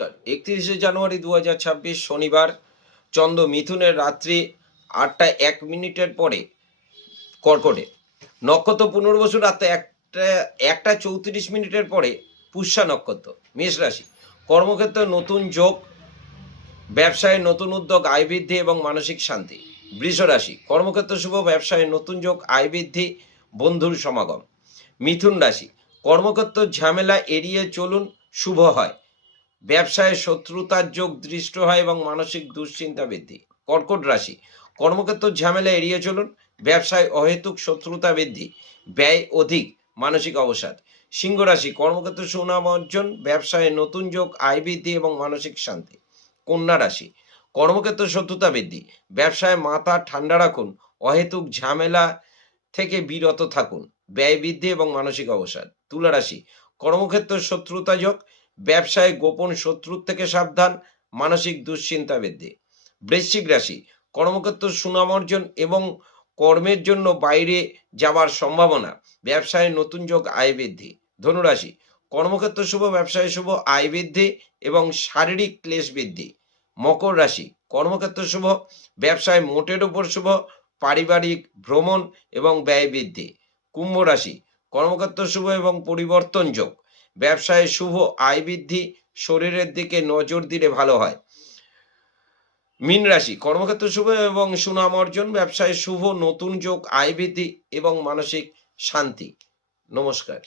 31শে জানুয়ারি 2026 শনিবার, চন্দ্র মিথুনের রাত্রি 8টা 1 মিনিটের পরে কর্কটে, নক্ষত্র পুনর্বসু রাতে 1টা 34 মিনিটের পরে পুষ্যা নক্ষত্র। মেষ রাশি, কর্মক্ষেত্রে নতুন যোগ, ব্যবসায় নতুন উদ্যোগ, আয় বৃদ্ধি এবং মানসিক শান্তি। বৃষ রাশি, কর্মক্ষেত্র শুভ, ব্যবসায় নতুন যোগ, আয় বৃদ্ধি, বন্ধুর সমাগম। মিথুন রাশি, কর্মক্ষেত্র ঝামেলা এড়িয়ে চলুন, শুভ হয়। ব্যবসায় শত্রুতার যোগ দৃষ্ট হয় এবং মানসিক দুশ্চিন্তা বৃদ্ধি। কর্কট রাশি, কর্মক্ষেত্র ঝামেলা এড়িয়ে চলুন, ব্যবসায় অহেতুক শত্রুতা বৃদ্ধি, ব্যয় অধিক, মানসিক অবসাদ। সিংহ রাশি, কর্মক্ষেত্র সুনাম অর্জন, ব্যবসায় নতুন যোগ, আয় বৃদ্ধি এবং মানসিক শান্তি। কন্যা রাশি, কর্মক্ষেত্র শত্রুতা বৃদ্ধি, ব্যবসায় মাথা ঠান্ডা রাখুন, অহেতুক ঝামেলা থেকে বিরত থাকুন, ব্যয় বৃদ্ধি এবং মানসিক অবসাদ। তুলা রাশি, কর্মক্ষেত্র শত্রুতা যোগ, ব্যবসায় গোপন শত্রুর থেকে সাবধান, মানসিক দুশ্চিন্তা বৃদ্ধি। বৃশ্চিক রাশি, কর্মক্ষেত্র সুনাম অর্জন এবং কর্মের জন্য বাইরে যাওয়ার সম্ভাবনা, ব্যবসায় নতুন যোগ, আয় বৃদ্ধি। ধনুরাশি, কর্মক্ষেত্র শুভ, ব্যবসায় শুভ, আয় বৃদ্ধি এবং শারীরিক ক্লেশ বৃদ্ধি। মকর রাশি, কর্মক্ষেত্র শুভ, ব্যবসায় মোটের উপর শুভ, পারিবারিক ভ্রমণ এবং ব্যয় বৃদ্ধি। কুম্ভ রাশি, কর্মক্ষেত্র শুভ এবং পরিবর্তন যোগ, ব্যবসায় শুভ, আয় বৃদ্ধি, শরীরের দিকে নজর দিলে ভালো হয়। মীন রাশি, কর্মক্ষেত্র শুভ এবং সুনাম অর্জন, ব্যবসায় শুভ, নতুন যোগ, আয় বৃদ্ধি এবং মানসিক শান্তি। নমস্কার।